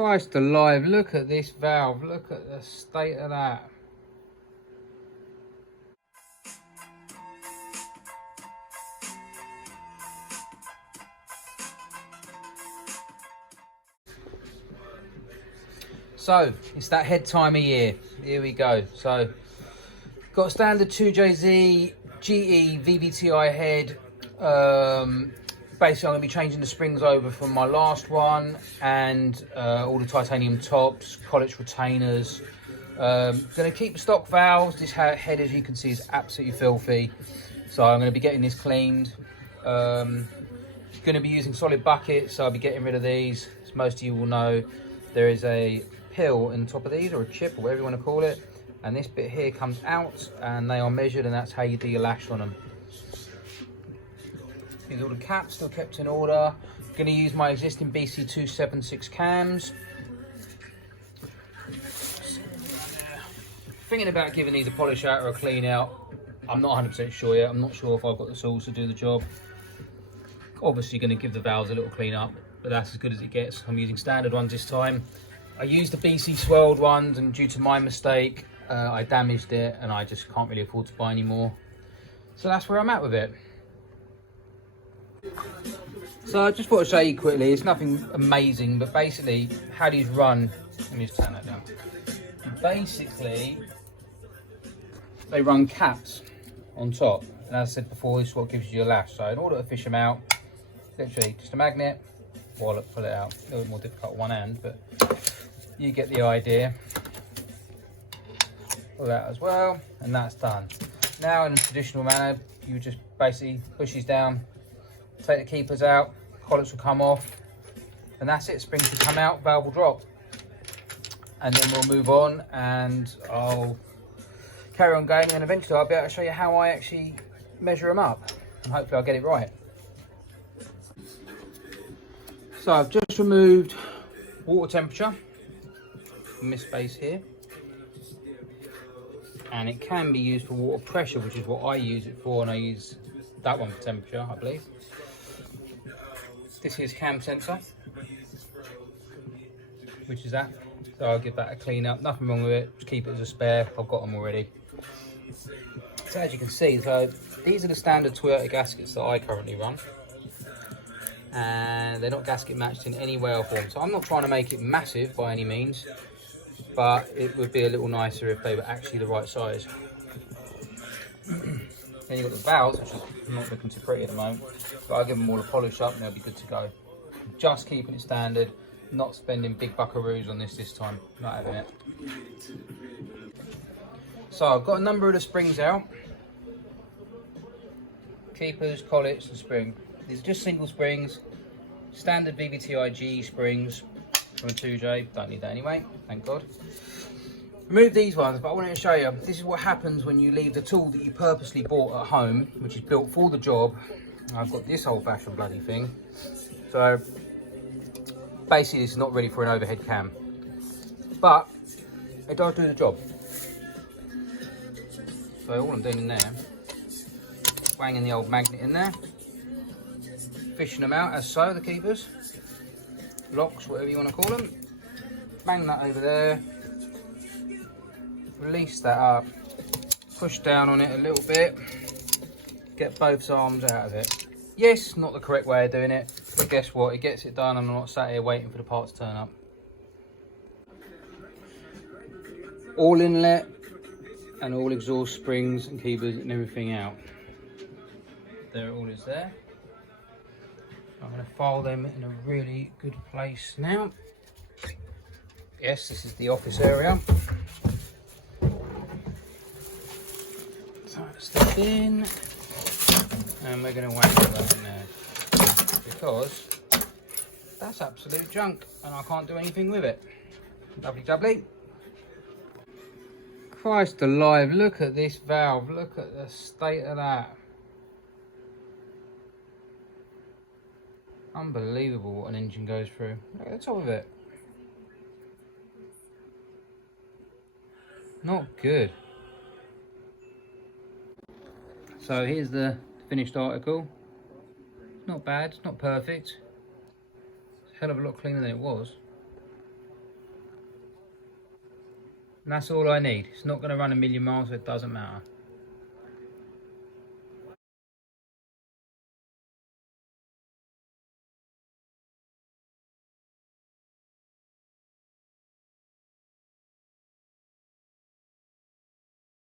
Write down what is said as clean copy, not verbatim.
Christ alive, look at this valve, look at the state of that. So, it's that head time of year. Here we go. So, got a standard 2JZ GE vvti head. Basically, I'm going to be changing the springs over from my last one and all the titanium tops, collet retainers. Going to keep the stock valves. This head, as you can see, is absolutely filthy. So I'm going to be getting this cleaned. Going to be using solid buckets, so I'll be getting rid of these. As most of you will know, there is a pill in the top of these, or a chip, or whatever you want to call it. And this bit here comes out, and they are measured, and that's how you do your lash on them. These are all the caps, still kept in order. Going to use my existing BC276 cams. Thinking about giving these a polish out or a clean out. I'm not 100% sure yet. I'm not sure if I've got the tools to do the job. Obviously going to give the valves a little clean up, but that's as good as it gets. I'm using standard ones this time. I used the BC swirled ones, and due to my mistake, I damaged it, and I just can't really afford to buy any more. So that's where I'm at with it. So I just want to show you quickly, it's nothing amazing, but basically how these run, let me just turn that down. Basically, they run caps on top, and as I said before, this is what gives you your lash. So in order to fish them out, literally just a magnet, wallet, pull it out. A little bit more difficult with one hand, but you get the idea. Pull that as well, and that's done. Now in a traditional manner, you just basically push these down, take the keepers out, collets will come off, and that's it. Springs will come out, valve will drop, and then we'll move on, and I'll carry on going, and eventually I'll be able to show you how I actually measure them up, and hopefully I'll get it right. So I've just removed water temperature from this space here, and it can be used for water pressure, which is what I use it for, and I use that one for temperature, I believe. This is cam sensor, which is that. So I'll give that a clean up. Nothing wrong with it. Just keep it as a spare. I've got them already. So as you can see, so these are the standard Toyota gaskets that I currently run, and they're not gasket matched in any way or form. So I'm not trying to make it massive by any means, but it would be a little nicer if they were actually the right size. Then you've got the valves, which I'm not looking too pretty at the moment, but I'll give them all a polish up and they'll be good to go. Just keeping it standard, not spending big buckaroos on this time, not having it. So I've got a number of the springs out. Keepers, collets and spring. These are just single springs, standard vvti G springs from a 2J, don't need that anyway, thank God. Remove these ones, but I wanted to show you, this is what happens when you leave the tool that you purposely bought at home, which is built for the job. I've got this old fashioned bloody thing. So basically this is not ready for an overhead cam, but it does do the job. So all I'm doing in there, banging the old magnet in there, fishing them out as so, the keepers, locks, whatever you want to call them. Bang that over there. Release that up, push down on it a little bit, get both arms out of it. Yes, not the correct way of doing it, but guess what, it gets it done and I'm not sat here waiting for the part to turn up. All inlet and all exhaust springs and keepers and everything out. There it all is there. I'm going to file them in a really good place now. Yes, this is the office area. So step in, and we're going to whack that in there, because that's absolute junk and I can't do anything with it. Lovely jubbly. Christ alive, look at this valve, look at the state of that. Unbelievable what an engine goes through. Look at the top of it. Not good. So here's the finished article. Not bad, it's not perfect. It's a hell of a lot cleaner than it was. And that's all I need. It's not going to run a million miles, so it doesn't matter.